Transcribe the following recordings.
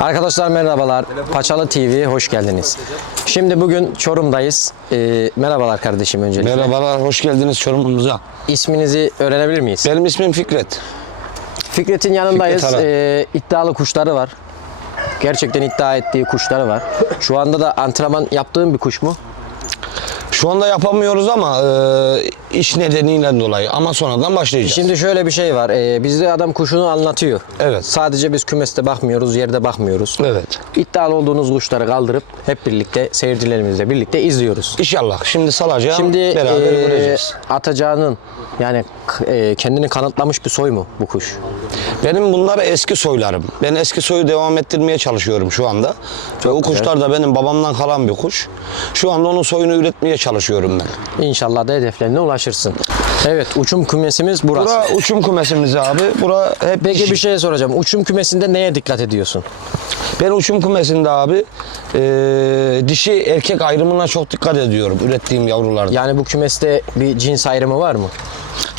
Arkadaşlar merhabalar. Paçalı TV hoş geldiniz. Şimdi bugün Çorum'dayız. Ee, merhabalar kardeşim öncelikle. Merhabalar, hoş geldiniz Çorum'umuza. İsminizi öğrenebilir miyiz? Benim ismim Fikret. Fikret'in yanındayız. Fikret. Ee, iddialı kuşları var. Gerçekten iddia ettiği kuşları var. Şu anda da antrenman yaptığın bir kuş mu? Şu anda yapamıyoruz ama e, iş nedeniyle dolayı ama sonradan başlayacağız. Şimdi şöyle bir şey var. Ee, bizde adam kuşunu anlatıyor. Evet. Sadece biz kümeste bakmıyoruz, yerde bakmıyoruz. Evet. İddialı olduğunuz kuşları kaldırıp hep birlikte seyircilerimizle birlikte izliyoruz. İnşallah şimdi salacağım, Şimdi beraber eee, göreceğiz. atacağının yani eee, kendini kanıtlamış bir soy mu bu kuş? Benim bunlar eski soylarım. Ben eski soyu devam ettirmeye çalışıyorum şu anda. Ve o kuşlar da benim babamdan kalan bir kuş. Şu anda onun soyunu üretmeye çalışıyorum ben. İnşallah da hedeflerine ulaşırsın. Evet uçum kümesimiz burası. Bura uçum kümesimiz abi. Bura hep Peki bir şey soracağım. Uçum kümesinde neye dikkat ediyorsun? Ben uçum kümesinde abi e, dişi erkek ayrımına çok dikkat ediyorum ürettiğim yavrularda. Yani bu kümeste bir cins ayrımı var mı?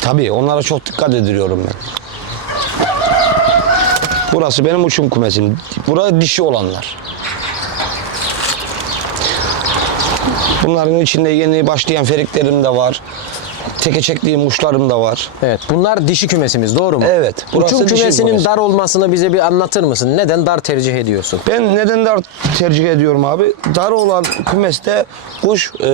Tabii onlara çok dikkat ediyorum ben. Burası benim uçum kümesim. Burası dişi olanlar. Bunların içinde yeni başlayan feriklerim de var. Teke çektiğim kuşlarım da var. Evet bunlar dişi kümesimiz doğru mu? Evet, Uçum dişi kümesinin kümesi. dar olmasını bize bir anlatır mısın? Neden dar tercih ediyorsun? Ben neden dar tercih ediyorum abi? Dar olan kümeste kuş e,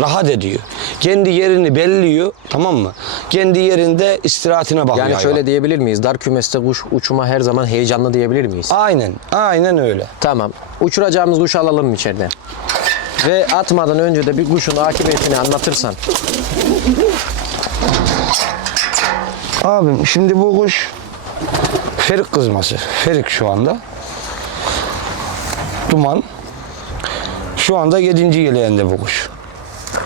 rahat ediyor. Kendi yerini belliyor tamam mı? Kendi yerinde istirahatine bakıyor Yani hayvan. şöyle diyebilir miyiz? Dar kümeste kuş uçuma her zaman heyecanlı diyebilir miyiz? Aynen, aynen öyle. Tamam. Uçuracağımız kuşu alalım mı içeriden? Ve atmadan önce de bir kuşun akıbetini anlatırsan. Abim şimdi bu kuş ferik kızması. Ferik şu anda. Duman. Şu anda 7. yeleğinde bu kuş.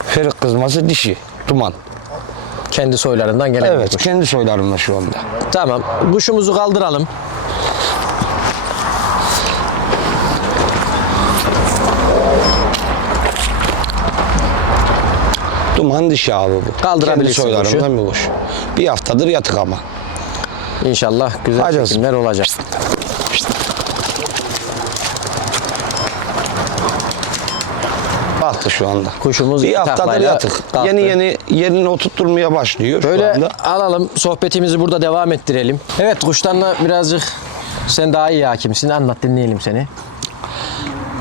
Ferik kızması dişi. Duman. Kendi soylarından gelen bir Evet kuş. kendi soylarımda şu anda. Tamam. Kuşumuzu kaldıralım. Duman dişi abi bu. Kaldırabilirsin Kendi soylarımdan bir kuş. Bir haftadır yatık ama. İnşallah güzel Hadi çekimler olacak. Baktı şu anda. Kuşumuz bir haftadır taklayla yatık. kalktı. Yeni yeni yerini oturtturmaya başlıyor şu Böyle anda. alalım. Sohbetimizi burada devam ettirelim. Evet kuşlarla birazcık sen daha iyi hakimsin. Anlat dinleyelim seni.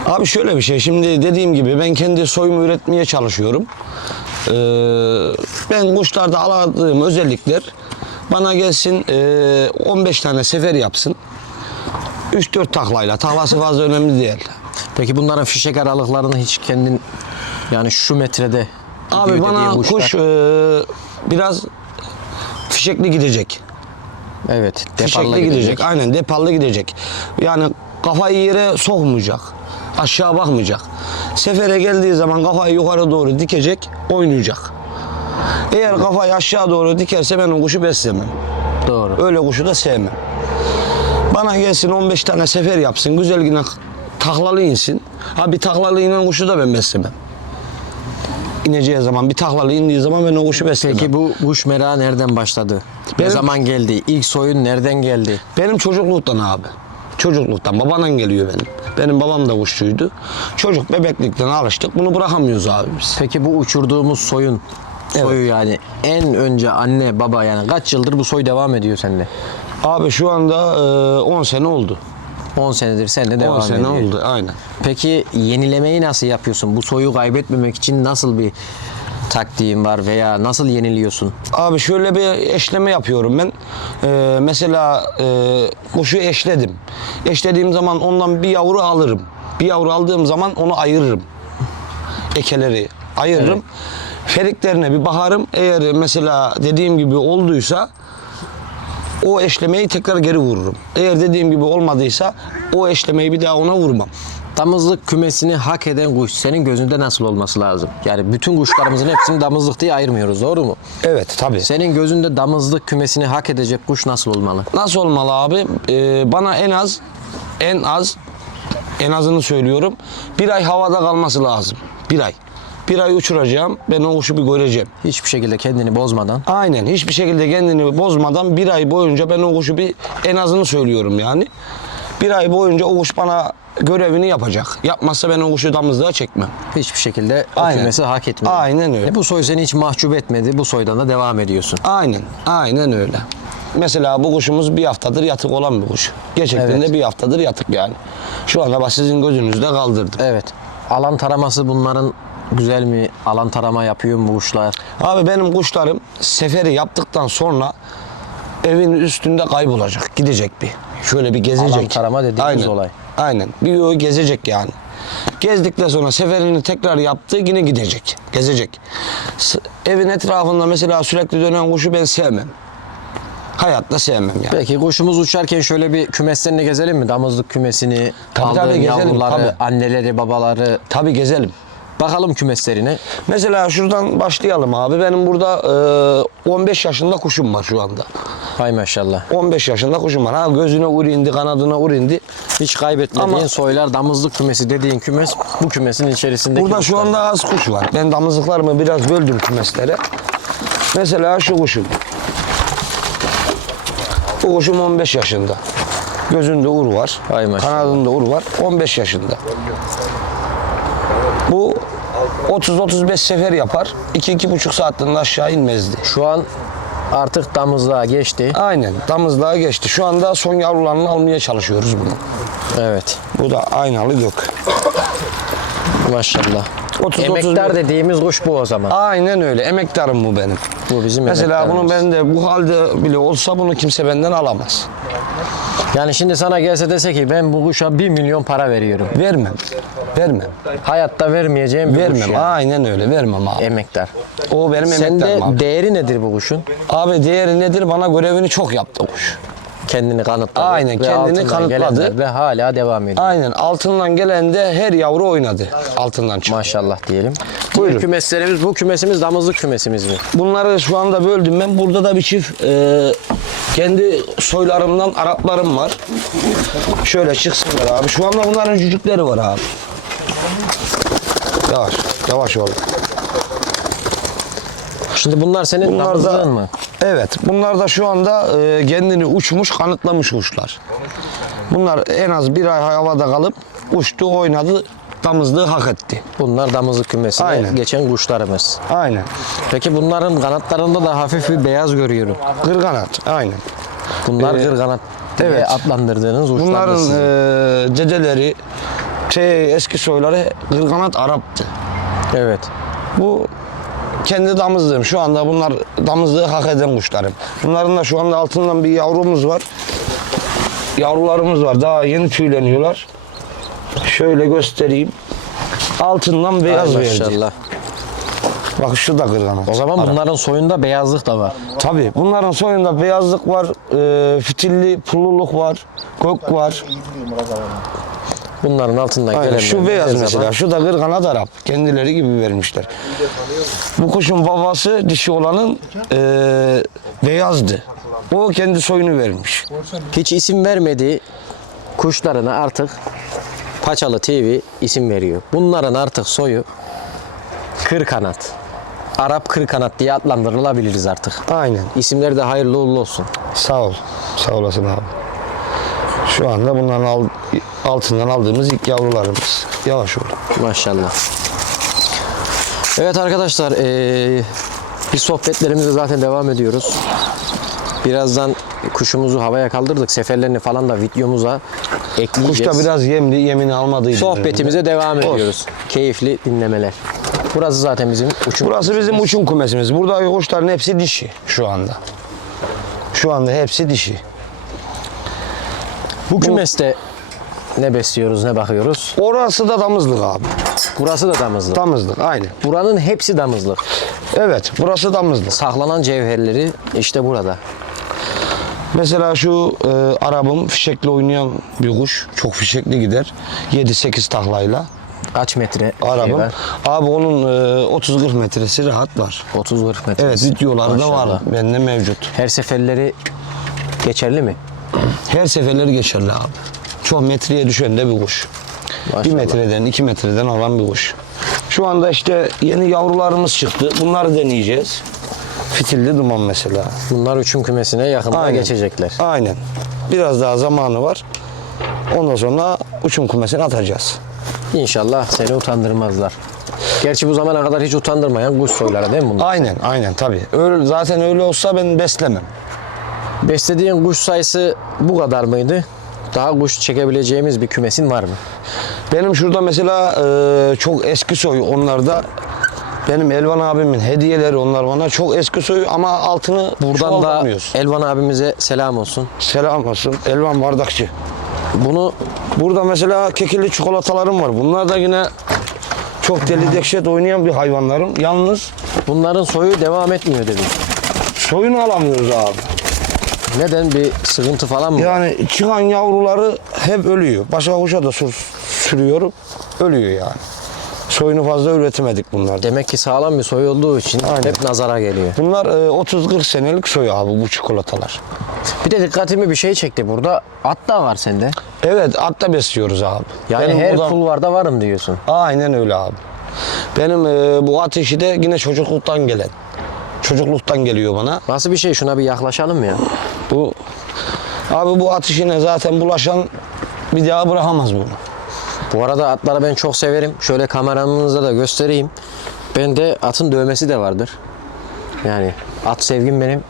Abi şöyle bir şey. Şimdi dediğim gibi ben kendi soyumu üretmeye çalışıyorum. Ee, ben kuşlarda aradığım özellikler bana gelsin ee, 15 tane sefer yapsın. 3-4 taklayla. Taklası fazla önemli değil. Peki bunların fişek aralıklarını hiç kendin yani şu metrede Abi gidiyor bana dediğin kuşlar- kuş ee, biraz fişekli gidecek. evet deparla Fişekli gidecek. Aynen depallı gidecek. Yani kafayı yere sokmayacak. Aşağı bakmayacak. Sefere geldiği zaman kafayı yukarı doğru dikecek, oynayacak. Eğer kafayı aşağı doğru dikerse ben o kuşu beslemem. Doğru. Öyle kuşu da sevmem. Bana gelsin 15 tane sefer yapsın, güzel yine taklalı insin. Ha bir taklalı inen kuşu da ben beslemem. İneceği zaman, bir taklalı indiği zaman ben o kuşu beslemem. Peki bu kuş merakı nereden başladı? Ne Benim- zaman geldi? İlk soyun nereden geldi? Benim çocukluktan abi. Çocukluktan. Babadan geliyor benim. Benim babam da kuşçuydu. Çocuk bebeklikten alıştık. Bunu bırakamıyoruz abi biz. Peki bu uçurduğumuz soyun soyu yani en önce anne baba yani kaç yıldır bu soy devam ediyor sende? Abi şu anda e, 10 sene oldu. 10 senedir sende 10 devam sene ediyor. oldu aynen. Peki yenilemeyi nasıl yapıyorsun? Bu soyu kaybetmemek için nasıl bir taktiğin var veya nasıl yeniliyorsun? Abi şöyle bir eşleme yapıyorum ben. E, mesela e, kuşu eşledim. Eşlediğim zaman ondan bir yavru alırım. Bir yavru aldığım zaman onu ayırırım. Ekeleri ayırırım. Feriklerine bir bakarım. Eğer mesela dediğim gibi olduysa o eşlemeyi tekrar geri vururum. Eğer dediğim gibi olmadıysa o eşlemeyi bir daha ona vurmam. Damızlık kümesini hak eden kuş senin gözünde nasıl olması lazım? Yani bütün kuşlarımızın hepsini damızlık diye ayırmıyoruz doğru mu? Evet tabii. Senin gözünde damızlık kümesini hak edecek kuş nasıl olmalı? Nasıl olmalı abi? Ee, bana en az en az en azını söylüyorum. Bir ay havada kalması lazım. Bir ay. Bir ay uçuracağım. Ben o kuşu bir göreceğim. Hiçbir şekilde kendini bozmadan. Aynen. Hiçbir şekilde kendini bozmadan bir ay boyunca ben o kuşu bir en azını söylüyorum yani. Bir ay boyunca o kuş bana görevini yapacak. Yapmazsa ben o kuşu damızlığa çekmem. Hiçbir şekilde Aynen. kümesi hak etmiyor. Aynen öyle. E bu soy seni hiç mahcup etmedi. Bu soydan da devam ediyorsun. Aynen, aynen öyle. Mesela bu kuşumuz bir haftadır yatık olan bir kuş. Gerçekten Evet. de bir haftadır yatık yani. Şu anda bak sizin gözünüzde kaldırdım. Evet. Alan taraması bunların güzel mi? Alan tarama yapıyor mu bu kuşlar? Abi benim kuşlarım seferi yaptıktan sonra evin üstünde kaybolacak. Gidecek bir. Şöyle bir gezecek. Alan tarama dediğimiz Aynen. olay. Aynen. Bir yol gezecek yani. Gezdikten sonra seferini tekrar yaptı yine gidecek. Gezecek. S- Evin etrafında mesela sürekli dönen kuşu ben sevmem. Hayatta sevmem yani. Peki kuşumuz uçarken şöyle bir kümeslerini gezelim mi? Damızlık kümesini, Tabii, tabii, gezelim, yavruları, tabii. anneleri, babaları. Tabii gezelim. Bakalım kümeslerine. Mesela şuradan başlayalım abi. Benim burada e, 15 yaşında kuşum var şu anda. Hay maşallah. 15 yaşında kuşum var. Ha gözüne uğru indi, kanadına uğru indi. Hiç kaybetmediğin Ama- soylar damızlık kümesi dediğin kümes bu kümesin içerisindeki Burada şu anda az kuş var. Ben damızlıklarımı biraz böldüm kümeslere. Mesela şu kuşum. Bu kuşum 15 yaşında. Gözünde ur var. Ay maşallah. Kanadında ur var. 15 yaşında. Bu 30-35 sefer yapar. 2-2,5 saatten aşağı inmezdi. Şu an artık damızlığa geçti. Aynen. Damızlığa geçti. Şu anda son yavrularını almaya çalışıyoruz bunu. Evet. Bu da aynalı gök. Maşallah. 30 Emektar 35 dediğimiz kuş bu o zaman. Aynen öyle. Emektarım bu benim. Bu bizim Mesela bunu ben de bu halde bile olsa bunu kimse benden alamaz. Yani şimdi sana gelse dese ki ben bu kuşa 1 milyon para veriyorum. Vermem. Vermem. Hayatta vermeyeceğim bir Vermem. kuş yani. Aynen öyle. Vermem abi. Emektar. O benim Sende abi. değeri nedir bu kuşun? Abi değeri nedir? Bana görevini çok yaptı kuş. Kendini kanıtladı. Aynen, ve kendini altından kanıtladı. de hala devam ediyor. Aynen. Altından gelen de her yavru oynadı. Altından çıktı. Maşallah diyelim. Buyurun. Diğer kümeslerimiz bu kümesimiz damızlık kümesimiz mi? Bunları şu anda böldüm ben. Burada da bir çift e, kendi soylarımdan Araplarım var. Şöyle çıksınlar abi. Şu anda bunların cücükleri var abi. Yavaş. Yavaş ol. Şimdi bunlar senin Bunlar da mı? Evet. Bunlar da şu anda e, kendini uçmuş, kanıtlamış kuşlar. Bunlar en az bir ay havada kalıp uçtu, oynadı, damızlığı hak etti. Bunlar damızlık kümesine Aynen. geçen kuşlarımız. Aynen. Peki bunların kanatlarında da hafif bir beyaz görüyorum. Kırganat. Aynen. Bunlar Ee, kırganat diye evet. adlandırdığınız kuşlar Bunların e, dedeleri, şey, eski soyları kırganat Arap'tı. Evet. Bu kendi damızlığım. Şu anda bunlar damızlığı hak eden kuşlarım. Bunların da şu anda altından bir yavrumuz var. Yavrularımız var. Daha yeni tüyleniyorlar. Şöyle göstereyim. Altından beyaz Ay verdi. maşallah. Bak şu da kırganat. O zaman bunların soyunda beyazlık da var. Tabii bunların soyunda beyazlık var, e, fitilli pulluluk var, gök var. Bunların altından Aynen. gelenler. Şu beyaz mesela, zaman- şu da kırganat Arap. Kendileri gibi vermişler. Bu kuşun babası dişi olanın e, beyazdı. O kendi soyunu vermiş. Hiç isim vermediği kuşlarına artık Paçalı TV isim veriyor. Bunların artık soyu kır kanat. Arap kır kanat diye adlandırılabiliriz artık. Aynen. İsimleri de hayırlı uğurlu olsun. Sağ ol. Sağ olasın abi. Şu anda bunların al- altından aldığımız ilk yavrularımız. Yavaş ol. Maşallah. Evet arkadaşlar eee biz sohbetlerimize zaten devam ediyoruz. Birazdan kuşumuzu havaya kaldırdık. Seferlerini falan da videomuza Kuş ekleyeceğiz. da biraz yemli, yemini almadıydı. Sohbetimize devam Olsun. ediyoruz. Keyifli dinlemeler. Burası zaten bizim uçum. Burası bizim uçum kumesimiz. Burada kuşların hepsi dişi şu anda. Şu anda hepsi dişi. Bu kümeste ne besliyoruz, ne bakıyoruz? Orası da damızlık abi. Burası da damızlık. Damızlık aynı. Buranın hepsi damızlık. Evet burası damızlık. Saklanan cevherleri işte burada. Mesela şu e, arabım fişekle oynayan bir kuş. Çok fişekli gider. 7-8 taklayla. Kaç metre şey Arabım. var? Abi onun e, 30-40 metresi rahat var. 30-40 metre. Evet videolarda var. Bende mevcut. Her seferleri geçerli mi? Her seferleri geçerli abi. Çok metreye düşen de bir kuş. Maşallah. Bir metreden, iki metreden olan bir kuş. Şu anda işte yeni yavrularımız çıktı. Bunları deneyeceğiz. Fitilli duman mesela. Bunlar uçum kümesine yakında Aynen. geçecekler. Aynen. Biraz daha zamanı var. Ondan sonra uçum kumesine atacağız. İnşallah seni utandırmazlar. Gerçi bu zamana kadar hiç utandırmayan kuş soyları değil mi bunlar? Aynen aynen tabii. Öyle, zaten öyle olsa ben beslemem. Beslediğin kuş sayısı bu kadar mıydı? Daha kuş çekebileceğimiz bir kümesin var mı? Benim şurada mesela e, çok eski soy onlarda benim Elvan abimin hediyeleri onlar bana çok eski soy ama altını Buradan da. Elvan abimize selam olsun. Selam olsun Elvan bardakçı. Bunu Burada mesela kekilli çikolatalarım var. Bunlar da yine çok deli dehşet oynayan bir hayvanlarım. Yalnız bunların soyu devam etmiyor dedim. soyunu alamıyoruz abi. Neden bir sıkıntı falan mı? Yani çıkan yavruları hep ölüyor. Başka kuşa da sür, sürüyorum. Ölüyor yani. Soyunu fazla üretemedik bunlarda. Demek ki sağlam bir soy olduğu için Aynen. hep nazara geliyor. Bunlar e, 30-40 senelik soy abi bu çikolatalar. Bir de dikkatimi bir şey çekti burada. At da var sende. Evet at da besliyoruz abi. Yani Benim her buradan- kulvarda varım diyorsun. Aynen öyle abi. Benim e, bu at işi de yine çocukluktan gelen. Çocukluktan geliyor bana. Nasıl bir şey? Şuna bir yaklaşalım ya. Bu abi bu at işine zaten bulaşan bir daha bırakamaz bunu. Bu arada atları ben çok severim. Şöyle kameramızda da göstereyim. Bende atın dövmesi de vardır. Yani at sevgim benim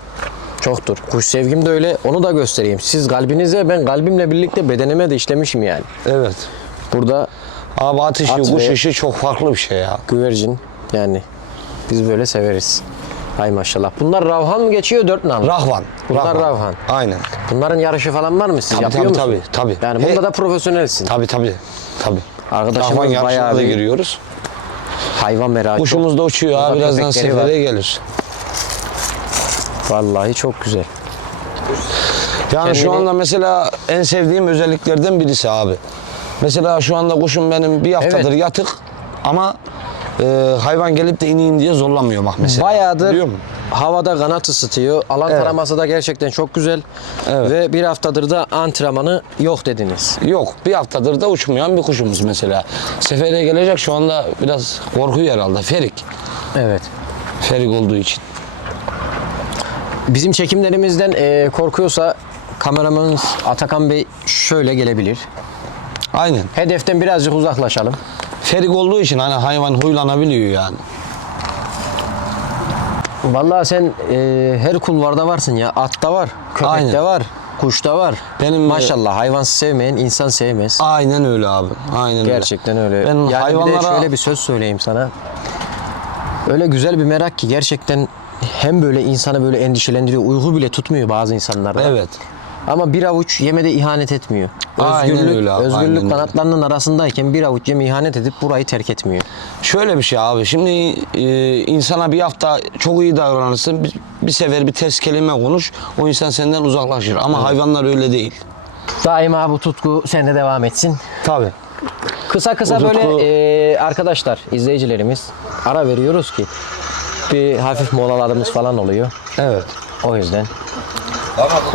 çoktur. Kuş sevgim de öyle. Onu da göstereyim. Siz kalbinize ben kalbimle birlikte bedenime de işlemişim yani. Evet. Burada Abi at işi, At kuş işi çok farklı bir şey ya. güvercin yani biz böyle severiz. Hay maşallah. Bunlar ravhan mı geçiyor dört nal? mı? Rahvan. Bunlar Rahvan. Aynen. Bunların yarışı falan var mı siz? Tabii, Yapıyor tabii, musunuz? tabii, tabii. Yani He- bunda da profesyonelsin. Tabii tabii. Tabii. Arkadaşımız Rahvan yarışına bayağı da bir giriyoruz. hayvan merakı. Kuşumuz da uçuyor Ufak abi. Birazdan köpekleri var. sefere gelir. Vallahi çok güzel. Yani şu Kendini- anda mesela en sevdiğim özelliklerden birisi abi. Mesela şu anda kuşum benim bir haftadır yatık ama e, hayvan gelip de ineyim diye zorlamıyor bak mesela. Bayağıdır Biliyor musun? havada kanat ısıtıyor. Alan Evet. taraması da gerçekten çok güzel. Evet. Ve bir haftadır da antrenmanı yok dediniz. Yok bir haftadır da uçmayan bir kuşumuz mesela. Sefere gelecek şu anda biraz korkuyor herhalde. Ferik. Evet. Ferik olduğu için. Bizim çekimlerimizden eee, korkuyorsa kameramanımız Atakan Bey şöyle gelebilir. Aynen. Hedeften birazcık uzaklaşalım. Ferik olduğu için hani hayvan huylanabiliyor yani. Vallahi sen eee, her kulvarda varsın ya. Atta var, köpekte Aynen. var, kuşta var. Benim, e, Maşallah hayvan sevmeyen insan sevmez. Aynen öyle abi. Aynen öyle. Gerçekten öyle. Ben yani bir de hayvanlara şöyle bir söz söyleyeyim sana. Öyle güzel bir merak ki gerçekten hem böyle insanı böyle endişelendiriyor. Uyku bile tutmuyor bazı insanlarda. Evet. Ama bir avuç yemede ihanet etmiyor. Aynen Özgürlük, öyle abi, özgürlük aynen öyle. kanatlarının arasındayken bir avuç yeme ihanet edip burayı terk etmiyor. Şöyle bir şey abi. Şimdi e, insana bir hafta çok iyi davranırsın. Bir, bir sefer bir ters kelime konuş. O insan senden uzaklaşır. Ama hayvanlar öyle değil. Daima bu tutku sende devam etsin. Tabii. Kısa kısa tutku- böyle e, arkadaşlar, izleyicilerimiz ara veriyoruz ki bir hafif molalarımız falan oluyor. Evet. O yüzden.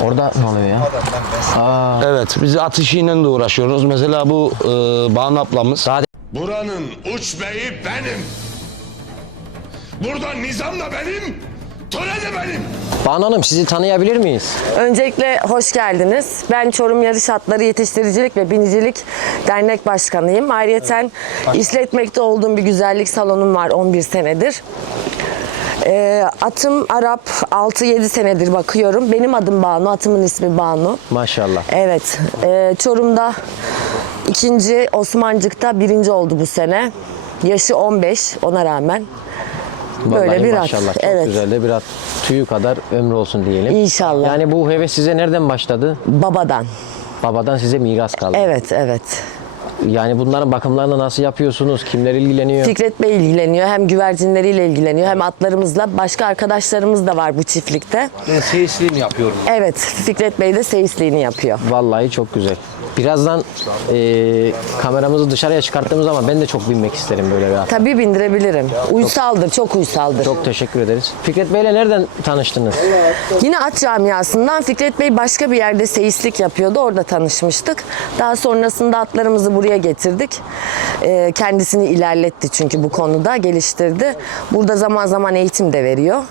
Orada ne oluyor ya? Aa, Evet. Biz atışıyla de uğraşıyoruz. Mesela bu e, Banu ablamız. Buranın uç beyi benim. Burada nizam da benim, töre de benim. Banu Hanım sizi tanıyabilir miyiz? Öncelikle hoş geldiniz. Ben Çorum Yarış Atları Yetiştiricilik ve Binicilik Dernek Başkanıyım. Ayrıca işletmekte olduğum bir güzellik salonum var 11 senedir. Ee, atım Arap 6-7 senedir bakıyorum. Benim adım Banu, atımın ismi Banu. Maşallah. Evet, e, Çorum'da ikinci, Osmancık'ta birinci oldu bu sene. Yaşı 15 ona rağmen. Böyle bir at. maşallah çok Evet. güzel de bir at. Tüyü kadar ömrü olsun diyelim. İnşallah. Yani bu heves size nereden başladı? Babadan. Babadan size miras kaldı. Evet, evet. Yani bunların bakımlarını nasıl yapıyorsunuz? Kimler ilgileniyor? Fikret Bey ilgileniyor. Hem güvercinleriyle ilgileniyor hem atlarımızla. Başka arkadaşlarımız da var bu çiftlikte. Ben seyisliğini yapıyorum. Evet Fikret Bey de seyisliğini yapıyor. Vallahi çok güzel. Birazdan eee, kameramızı dışarıya çıkarttığımız zaman ben de çok binmek isterim böyle bir at. Tabii bindirebilirim. Uysaldır, çok uysaldır. Çok teşekkür ederiz. Fikret Bey'le nereden tanıştınız? Yine at camiasından Fikret Bey başka bir yerde seyislik yapıyordu. Orada tanışmıştık. Daha sonrasında atlarımızı buraya getirdik. Ee, kendisini ilerletti çünkü bu konuda geliştirdi. Burada zaman zaman eğitim de veriyor.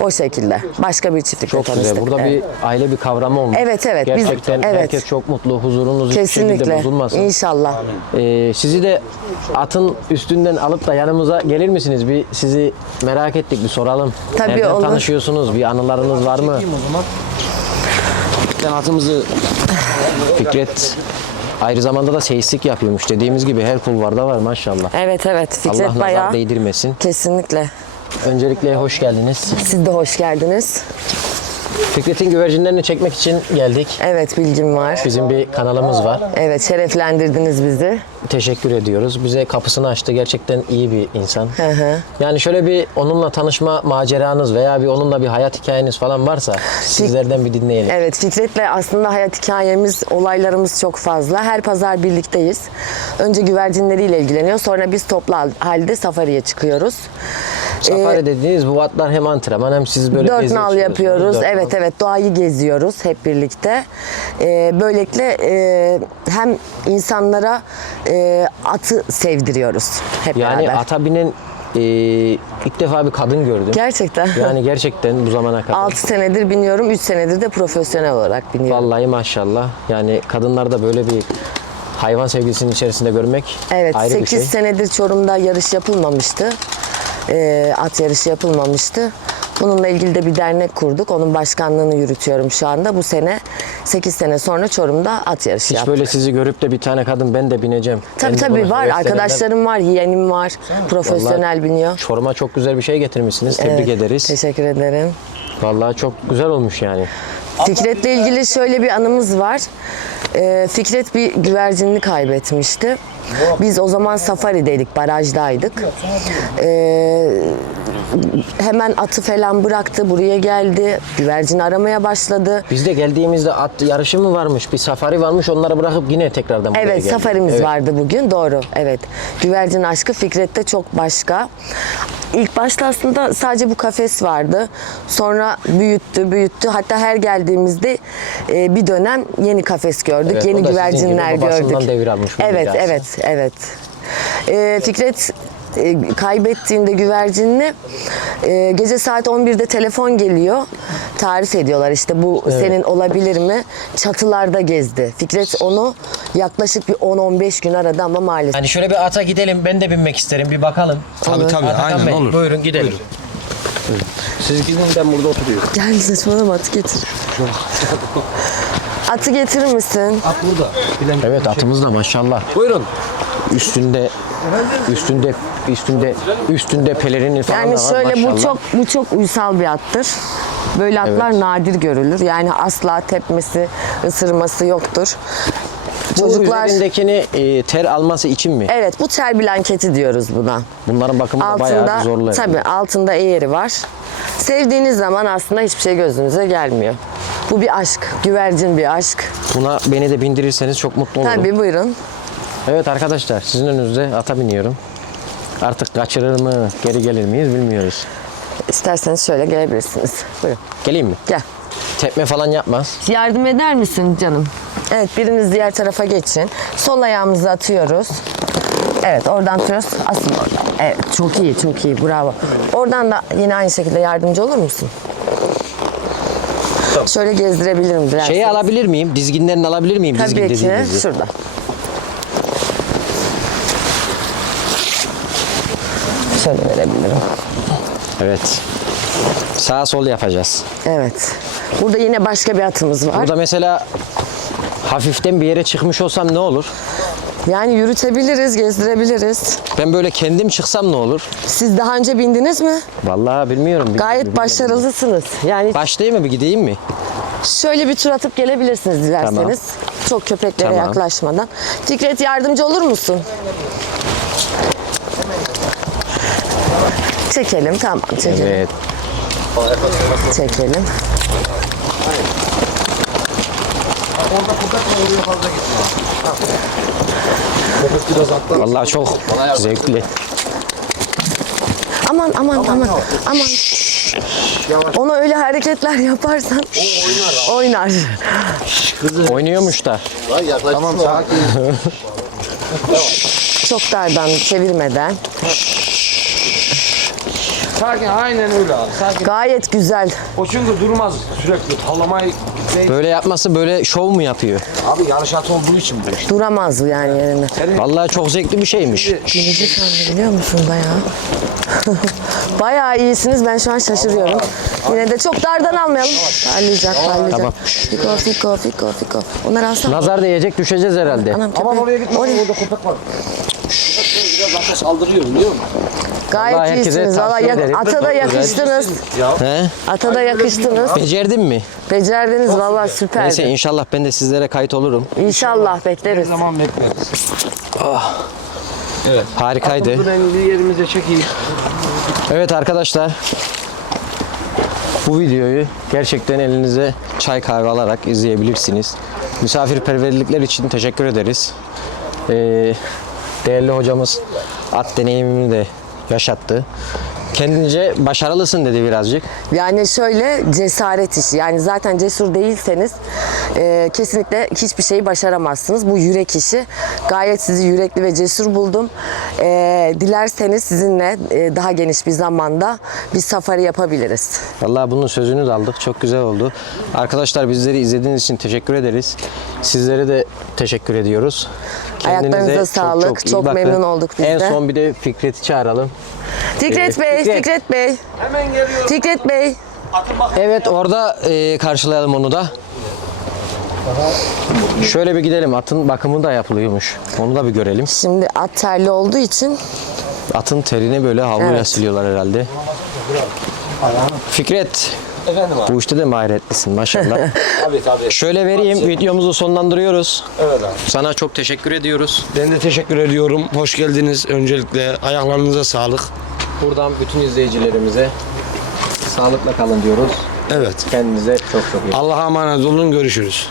O şekilde. Başka bir çiftlikle Çok güzel. tanıştık. Burada Evet. bir aile bir kavramı olmuş. Evet, evet. Biz- Gerçekten evet. herkes çok mutlu. Huzurunuz hiçbir şekilde Kesinlikle. bozulmasın. İnşallah. Ee, sizi de atın üstünden alıp da yanımıza gelir misiniz? Bir sizi merak ettik bir soralım. Tabii, Nereden olur. tanışıyorsunuz? Bir anılarınız var mı? Ben atımızı Fikret aynı zamanda da seyislik yapıyormuş. Dediğimiz gibi her kulvarda var maşallah. Evet evet. Fikret Allah nazar bayağı. değdirmesin. Kesinlikle. Öncelikle hoş geldiniz. Siz de hoş geldiniz. Fikret'in güvercinlerini çekmek için geldik. Evet bilgim var. Bizim bir kanalımız var. Evet şereflendirdiniz bizi. Teşekkür ediyoruz. Bize kapısını açtı. Gerçekten iyi bir insan. Hı hı. Yani şöyle bir onunla tanışma maceranız veya bir onunla bir hayat hikayeniz falan varsa sizlerden bir dinleyelim. Evet Fikret'le aslında hayat hikayemiz, olaylarımız çok fazla. Her pazar birlikteyiz. Önce güvercinleriyle ilgileniyor. Sonra biz toplu hal- halde safariye çıkıyoruz. Safari dediğiniz bu atlar hem antrenman hem siz böyle Dört nal yapıyoruz. Dört evet nal. evet doğayı geziyoruz hep birlikte. Ee, böylelikle e, hem insanlara e, atı sevdiriyoruz hep Yani beraber. ata binen e, ilk defa bir kadın gördüm. Gerçekten. Yani gerçekten bu zamana kadar. 6 senedir biniyorum, 3 senedir de profesyonel olarak biniyorum. Vallahi maşallah. Yani kadınlarda böyle bir hayvan sevgisinin içerisinde görmek Evet, ayrı 8 bir şey. senedir Çorum'da yarış yapılmamıştı. Ee, at yarışı yapılmamıştı. Bununla ilgili de bir dernek kurduk. Onun başkanlığını yürütüyorum şu anda. Bu sene 8 sene sonra Çorum'da at yarışı Hiç yaptık. böyle sizi görüp de bir tane kadın ben de bineceğim. Tabii Ben tabii var. Arkadaşlarım var, yeğenim var. Profesyonel biniyor. Çorum'a çok güzel bir şey getirmişsiniz. Tebrik Evet, ederiz. Teşekkür ederim. Vallahi çok güzel olmuş yani. Fikret'le ilgili şöyle bir anımız var. Ee, Fikret bir güvercinini kaybetmişti. Biz o zaman safarideydik, barajdaydık. Ee, hemen atı falan bıraktı, buraya geldi. Güvercin aramaya başladı. Biz de geldiğimizde at yarışı mı varmış? Bir safari varmış. Onları bırakıp yine tekrardan buraya Evet, geldik. safarimiz Evet. vardı bugün. Doğru. Evet. Güvercin aşkı Fikret'te çok başka. İlk başta aslında sadece bu kafes vardı. Sonra büyüttü, büyüttü. Hatta her geldiğimizde e, bir dönem yeni kafes gördük. Evet, yeni o da sizin güvercinler gibi babasından gördük. devir almış bu Evet, evet, evet. E, Fikret e, kaybettiğinde güvercinini e, gece saat 11'de telefon geliyor. Tarif ediyorlar işte bu senin olabilir mi? Çatılarda gezdi. Fikret onu yaklaşık bir 10-15 gün aradı ama maalesef. Hani şöyle bir ata gidelim. Ben de binmek isterim. Bir bakalım. Tabii tabii Atakan aynen Bey, olur. Buyurun gidelim. Siz gidin ben burada oturuyorum. Gel saçmalama atı getir. Atı getirir misin? At burada. Evet atımız da maşallah. Buyurun. Üstünde üstünde üstünde üstünde pelerin falan da Yani var şöyle bu maşallah. çok bu çok uysal bir attır. Böyle atlar Evet. nadir görülür. Yani asla tepmesi, ısırması yoktur. Bu Çocuklar üzerindekini e, ter alması için mi? Evet bu ter blanketi diyoruz buna. Bunların bakımı da bayağı Altında zorlu. tabii altında eğeri var. Sevdiğiniz zaman aslında hiçbir şey gözünüze gelmiyor. Bu bir aşk, güvercin bir aşk. Buna beni de bindirirseniz çok mutlu olurum. Tabii buyurun. Evet arkadaşlar sizin önünüzde ata biniyorum. Artık kaçırır mı, geri gelir miyiz bilmiyoruz. İsterseniz şöyle gelebilirsiniz. Buyurun. Geleyim mi? Gel. Tepme falan yapmaz. Yardım eder misin canım? Evet biriniz diğer tarafa geçin. Sol ayağımızı atıyoruz. Evet oradan tutuyoruz. Asıl oradan. Evet çok iyi çok iyi bravo. Oradan da yine aynı şekilde yardımcı olur musun? Şöyle gezdirebilirim dilerseniz. Şeyi alabilir miyim? Dizginlerini alabilir miyim? Dizgin Tabii ki dediğinizi. şurada. Şöyle verebilirim. Evet. Sağ sol yapacağız. Evet. Burada yine başka bir atımız var. Burada mesela hafiften bir yere çıkmış olsam ne olur? Yani yürütebiliriz, gezdirebiliriz. Ben böyle kendim çıksam ne olur? Siz daha önce bindiniz mi? Vallahi bilmiyorum. Gayet bir- başarılısınız. Yani Başlayayım mı bir gideyim mi? şöyle bir tur atıp gelebilirsiniz dilerseniz. Çok köpeklere Tamam. yaklaşmadan. Fikret yardımcı olur musun? Çekelim tamam çekelim. Evet. Çekelim. Vallahi çok zevkli. Aman aman aman aman. Ona öyle hareketler yaparsan oynar. Oynuyormuş da. Tamam sakin. Çok dardan çevirmeden. Sakin aynen öyle abi. Sakin. Gayet güzel. O çünkü durmaz sürekli. Hallamayı ne? Böyle yapması böyle şov mu yapıyor? Abi yarış atı olduğu için bu işte. Duramaz yani yerinde. Vallahi çok zevkli bir şeymiş. Binici sen biliyor musun bayağı? bayağı iyisiniz. Ben şu an şaşırıyorum. Yine de çok dardan almayalım. Parlayacak, parlayacak. Tamam. Fiko, fiko, fiko, fiko. Onları alsana. Nazar değecek düşeceğiz herhalde. Anam Aman oraya gitme. Orada köpek var. Biraz zaten saldırıyor biliyor musun? Gayet Vallahi herkese iyisiniz. Valla tavsiye ederim. ata da yakıştınız. He? Ata da yakıştınız. Becerdin mi? Becerdiniz valla Neyse süperdi. inşallah ben de sizlere kayıt olurum. İnşallah Her bekleriz. zaman bekleriz. Evet. Harikaydı. Bunu ben yerimize çekeyim. Evet arkadaşlar. Bu videoyu gerçekten elinize çay kahve alarak izleyebilirsiniz. Misafirperverlikler için teşekkür ederiz. Ee, değerli hocamız at deneyimimi de yaşattı. Kendince başarılısın dedi birazcık. Yani şöyle cesaret işi. Yani zaten cesur değilseniz e, kesinlikle hiçbir şeyi başaramazsınız. Bu yürek işi. Gayet sizi yürekli ve cesur buldum. E, dilerseniz sizinle e, daha geniş bir zamanda bir safari yapabiliriz. Vallahi bunun sözünü de aldık. Çok güzel oldu. Arkadaşlar bizleri izlediğiniz için teşekkür ederiz. Sizlere de teşekkür ediyoruz. Ayaklarınıza sağlık. iyi Çok bakın. memnun olduk biz En de. son bir de Fikret'i çağıralım. Fikret Ee, Bey, Fikret. Fikret Bey. Hemen geliyorum. Fikret Bey. Evet orada e, karşılayalım onu da. Şöyle bir gidelim. Atın bakımı da yapılıyormuş. Onu da bir görelim. Şimdi at terli olduğu için Atın terini böyle havluyla Evet. siliyorlar herhalde. Fikret, Efendim abi. bu işte de maharetlisin maşallah. Tabii tabii. Şöyle vereyim, videomuzu sonlandırıyoruz. Evet abi. Sana çok teşekkür ediyoruz. Ben de teşekkür ediyorum. Hoş geldiniz öncelikle. Ayaklarınıza sağlık. Buradan bütün izleyicilerimize sağlıkla kalın diyoruz. Evet. Kendinize çok çok iyi. Allah'a emanet olun. Görüşürüz.